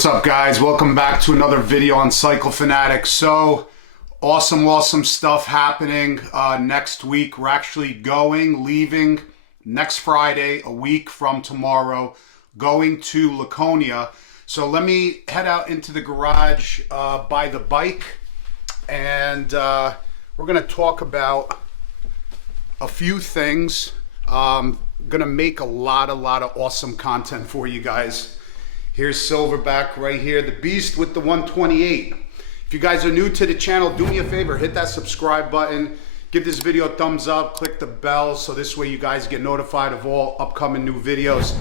What's up, guys? Welcome back to another video on Cycle Fanatix. So awesome stuff happening next week. We're actually leaving next Friday, a week from tomorrow, going to Laconia. So let me head out into the garage by the bike, and we're gonna talk about a few things. Gonna make a lot of awesome content for you guys. Here's Silverback right here, the beast with the 128. If you guys are new to the channel, do me a favor, hit that subscribe button, give this video a thumbs up, click the bell so this way you guys get notified of all upcoming new videos.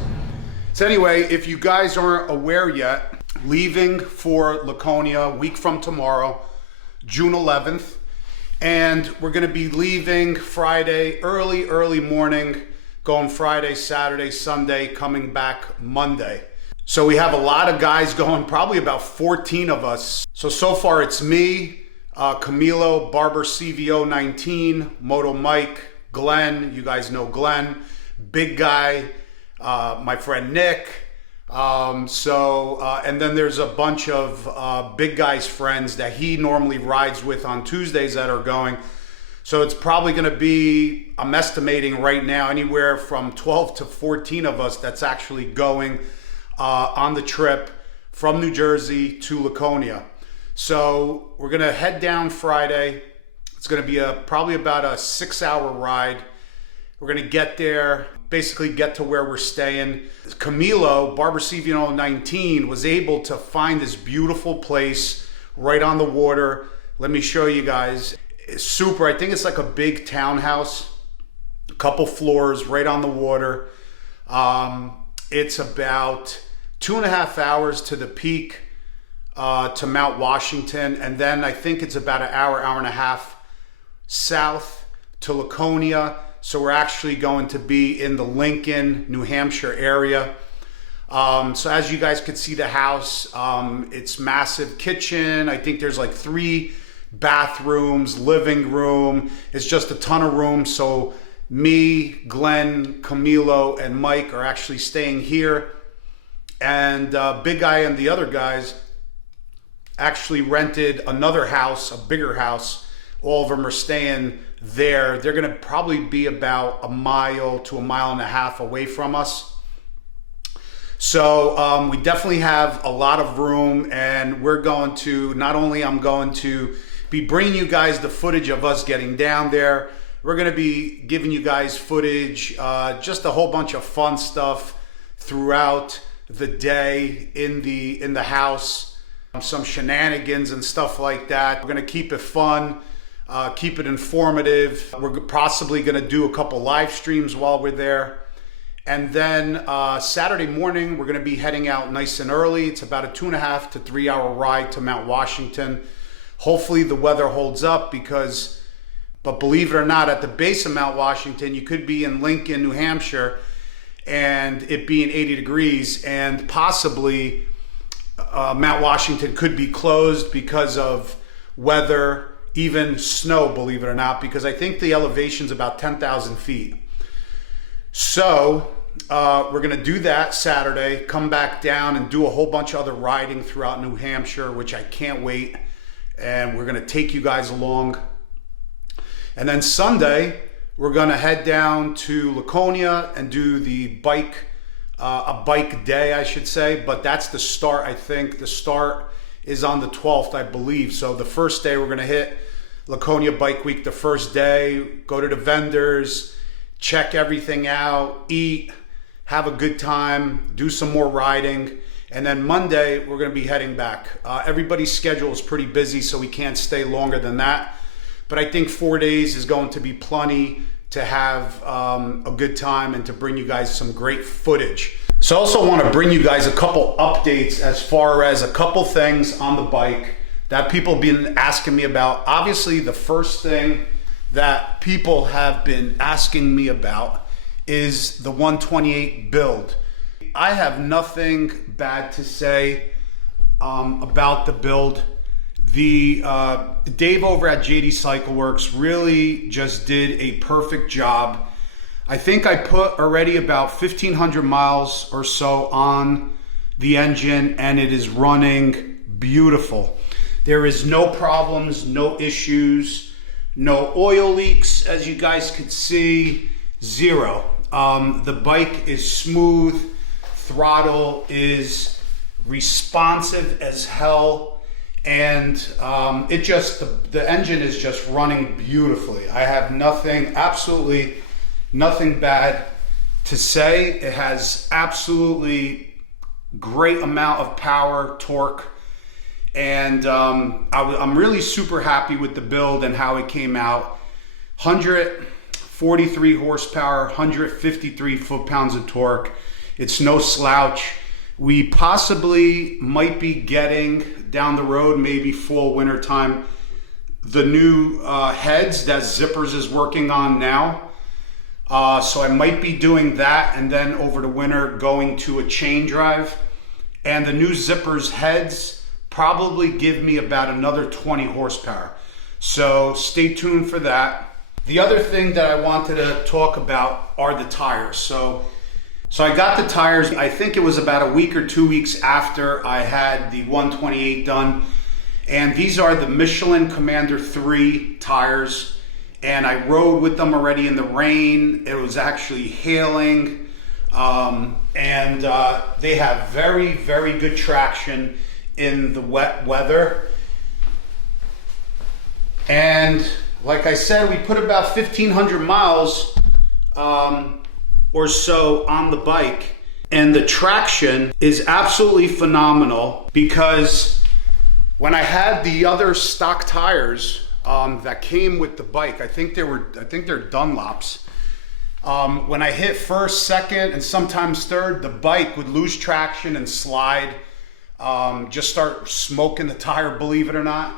So anyway, if you guys aren't aware yet, leaving for Laconia a week from tomorrow, June 11th, and we're gonna be leaving Friday, early morning, going Friday, Saturday, Sunday, coming back Monday. So we have a lot of guys going, probably about 14 of us. So far it's me, Camilo, Barber CVO 19, Moto Mike, Glenn, you guys know Glenn, Big Guy, my friend Nick. And then there's a bunch of Big Guy's friends that he normally rides with on Tuesdays that are going. So it's probably gonna be, I'm estimating right now, anywhere from 12 to 14 of us that's actually going on the trip from New Jersey to Laconia. So we're gonna head down Friday. It's gonna be probably about a 6-hour ride. We're gonna get there, basically get to where we're staying. Camilo, Barber CVO 19, was able to find this beautiful place right on the water. Let me show you guys. It's super, I think it's like a big townhouse, a couple floors right on the water. It's about 2.5 hours to the peak to Mount Washington, and then I think it's about an hour and a half south to Laconia. So we're actually going to be in the Lincoln, New Hampshire area. So as you guys could see the house, it's massive kitchen. I think there's like 3 bathrooms, living room. It's just a ton of room. So me, Glenn, Camilo, and Mike are actually staying here. And Big Guy and the other guys actually rented another house, a bigger house. All of them are staying there. They're gonna probably be about 1 mile to 1.5 miles away from us. So we definitely have a lot of room, and we're going to, not only I'm going to be bringing you guys the footage of us getting down there, we're gonna be giving you guys footage, just a whole bunch of fun stuff throughout the day in the house, some shenanigans and stuff like that. We're gonna keep it fun, keep it informative. We're possibly gonna do a couple live streams while we're there. And then Saturday morning, we're gonna be heading out nice and early. It's about a 2.5 to 3 hour ride to Mount Washington. Hopefully the weather holds up but believe it or not, at the base of Mount Washington, you could be in Lincoln, New Hampshire, and it being 80 degrees, and possibly Mount Washington could be closed because of weather, even snow, believe it or not, because I think the elevation's about 10,000 feet. So we're gonna do that Saturday, come back down and do a whole bunch of other riding throughout New Hampshire, which I can't wait, and we're gonna take you guys along. And then Sunday, we're gonna head down to Laconia and do the bike, a bike day, I should say, but that's the start, I think. The start is on the 12th, I believe. So the first day, we're gonna hit Laconia Bike Week the first day, go to the vendors, check everything out, eat, have a good time, do some more riding. And then Monday, we're gonna be heading back. Everybody's schedule is pretty busy, so we can't stay longer than that. But I think 4 days is going to be plenty to have a good time and to bring you guys some great footage. So I also want to bring you guys a couple updates as far as a couple things on the bike that people have been asking me about. Obviously, the first thing that people have been asking me about is the 128 build. I have nothing bad to say about the build. The Dave over at JD Cycle Works really just did a perfect job. I think I put already about 1,500 miles or so on the engine, and it is running beautiful. There is no problems, no issues, no oil leaks, as you guys could see, zero. The bike is smooth, throttle is responsive as hell, and the engine is just running beautifully. I have nothing, absolutely nothing bad to say. It has absolutely great amount of power, torque, and I'm really super happy with the build and how it came out. 143 horsepower, 153 foot-pounds of torque. It's no slouch. We possibly might be getting down the road, maybe fall winter time, the new heads that Zippers is working on now. So I might be doing that, and then over the winter going to a chain drive. And the new Zippers heads probably give me about another 20 horsepower. So stay tuned for that. The other thing that I wanted to talk about are the tires. So I got the tires, I think it was about a week or 2 weeks after I had the 128 done. And these are the Michelin Commander 3 tires. And I rode with them already in the rain. It was actually hailing. And they have very, very good traction in the wet weather. And like I said, we put about 1,500 miles or so on the bike, and the traction is absolutely phenomenal, because when I had the other stock tires that came with the bike, I think they're Dunlops. When I hit first, second, and sometimes third, the bike would lose traction and slide, just start smoking the tire, believe it or not.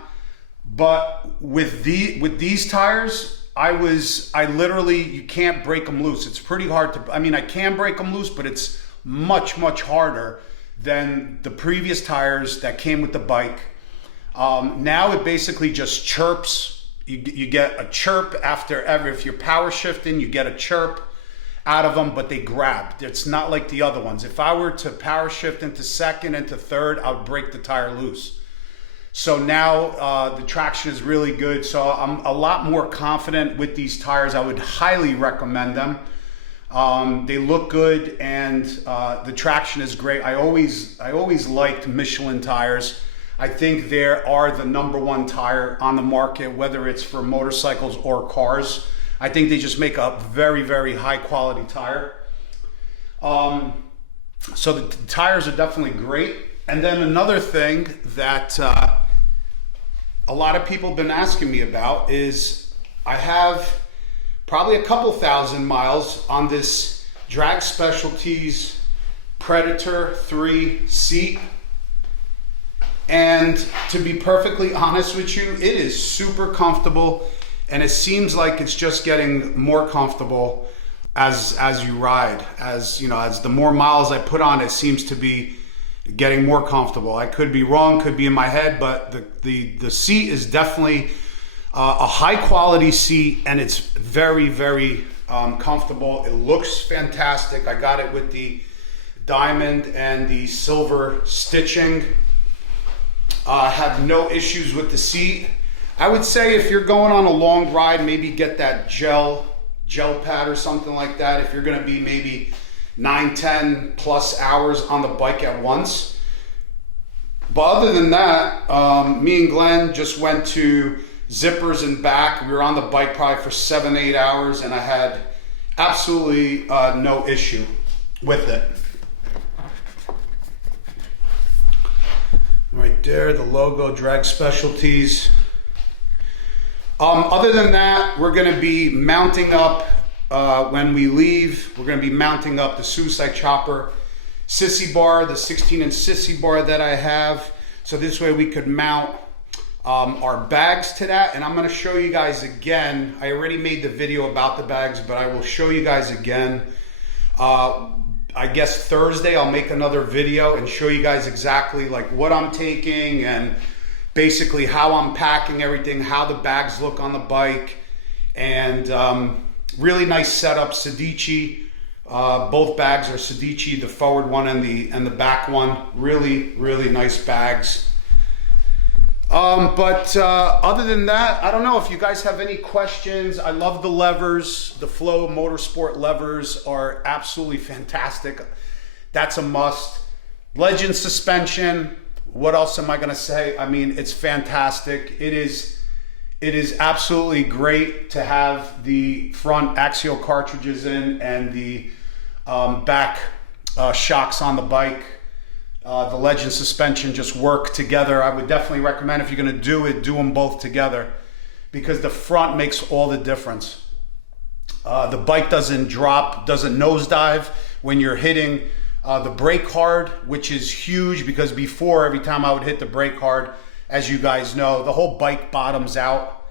But with these tires, I literally, you can't break them loose. It's pretty hard to, I can break them loose, but it's much, much harder than the previous tires that came with the bike. Now it basically just chirps. You get a chirp after if you're power shifting, you get a chirp out of them, but they grab. It's not like the other ones. If I were to power shift into second, into third, I would break the tire loose. So now the traction is really good. So I'm a lot more confident with these tires. I would highly recommend them. They look good, and the traction is great. I always liked Michelin tires. I think they are the #1 tire on the market, whether it's for motorcycles or cars. I think they just make a very, very high quality tire. So the tires are definitely great. And then another thing that a lot of people have been asking me about is I have probably a couple thousand miles on this Drag Specialties Predator 3 seat. And to be perfectly honest with you, it is super comfortable, and it seems like it's just getting more comfortable as you ride. As the more miles I put on, it seems to be getting more comfortable. I could be wrong, could be in my head, but the seat is definitely a high quality seat, and it's very, very comfortable. It looks fantastic. I got it with the diamond and the silver stitching. Have no issues with the seat. I would say if you're going on a long ride, maybe get that gel pad or something like that. If you're going to be maybe 9-10 plus hours on the bike at once. But other than that, me and Glenn just went to Zippers and back. We were on the bike probably for 7-8 hours, and I had absolutely no issue with it. Right there, the logo, Drag Specialties. Other than that, we're going to be mounting up, when we leave, we're going to be mounting up the Suicide Chopper sissy bar, the 16-inch sissy bar that I have. So this way we could mount our bags to that. And I'm going to show you guys again. I already made the video about the bags, but I will show you guys again. I guess Thursday I'll make another video and show you guys exactly like what I'm taking and basically how I'm packing everything, how the bags look on the bike, and really nice setup. Sedici Both bags are Sedici, the forward one and the back one. Really, really nice bags. But other than that, I don't know if you guys have any questions. I love the levers. The Flow Motorsport levers are absolutely fantastic. That's a must. Legend suspension. What else am I going to say? I mean, it's fantastic. It is absolutely great to have the front axial cartridges in and the back shocks on the bike. The Legend suspension just work together. I would definitely recommend, if you're going to do it, do them both together, because the front makes all the difference. The bike doesn't drop, doesn't nosedive when you're hitting the brake hard, which is huge, because before, every time I would hit the brake hard, as you guys know, the whole bike bottoms out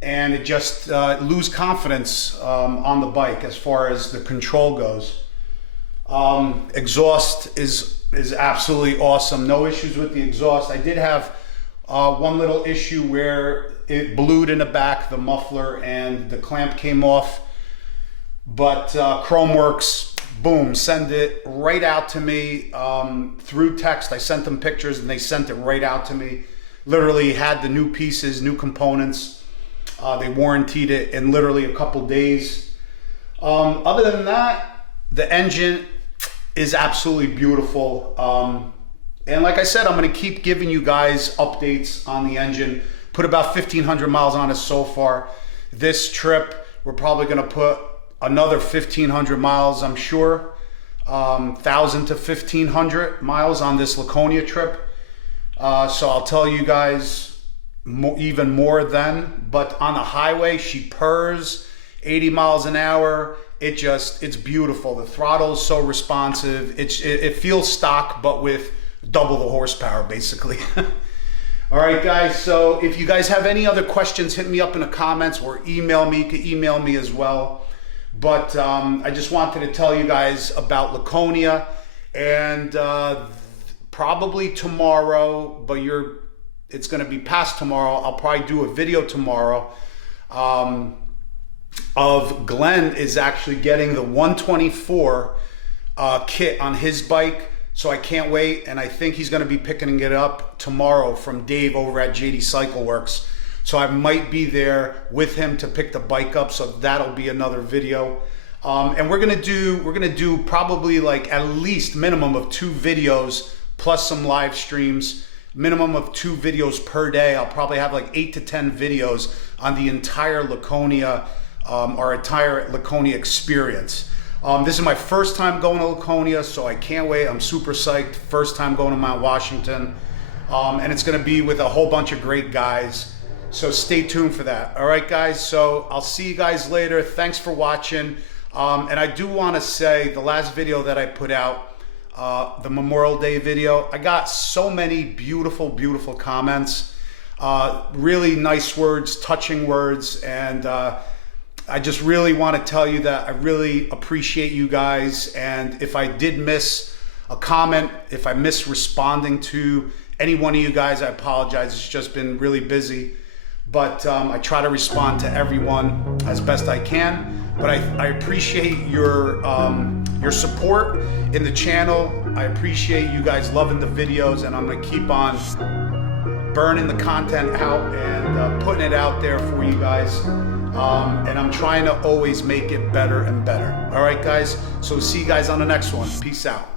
and it just lose confidence on the bike as far as the control goes. Exhaust is absolutely awesome. No issues with the exhaust. I did have one little issue where it blued in the back, the muffler, and the clamp came off. But Chromeworks, boom, send it right out to me through text. I sent them pictures and they sent it right out to me. Literally had the new pieces, new components. They warranted it in literally a couple days. Other than that, the engine is absolutely beautiful. And like I said, I'm going to keep giving you guys updates on the engine. Put about 1,500 miles on it so far. This trip, we're probably going to put another 1,500 miles, I'm sure. 1,000 to 1,500 miles on this Laconia trip. So I'll tell you guys even more then. But on the highway, she purrs 80 miles an hour. It's beautiful. The throttle is so responsive. It feels stock, but with double the horsepower, basically. All right, guys. So if you guys have any other questions, hit me up in the comments or email me. You can email me as well. But I just wanted to tell you guys about Laconia, and probably tomorrow, but it's going to be past tomorrow. I'll probably do a video tomorrow. Of Glenn is actually getting the 124 kit on his bike, so I can't wait, and I think he's going to be picking it up tomorrow from Dave over at JD Cycle Works. So I might be there with him to pick the bike up, so that'll be another video. And we're gonna do probably like at least minimum of 2 videos plus some live streams. Minimum of 2 videos per day. I'll probably have like 8 to 10 videos on the entire Laconia. Our entire Laconia experience. This is my first time going to Laconia, so I can't wait. I'm super psyched. First time going to Mount Washington. And it's going to be with a whole bunch of great guys. So stay tuned for that. All right, guys. So I'll see you guys later. Thanks for watching. And I do want to say, the last video that I put out, the Memorial Day video, I got so many beautiful, beautiful comments. Really nice words, touching words, and I just really want to tell you that I really appreciate you guys. And if I did miss a comment, if I missed responding to any one of you guys, I apologize. It's just been really busy. But I try to respond to everyone as best I can. But I appreciate your support in the channel. I appreciate you guys loving the videos, and I'm going to keep on burning the content out and putting it out there for you guys. And I'm trying to always make it better and better. All right, guys? So see you guys on the next one. Peace out.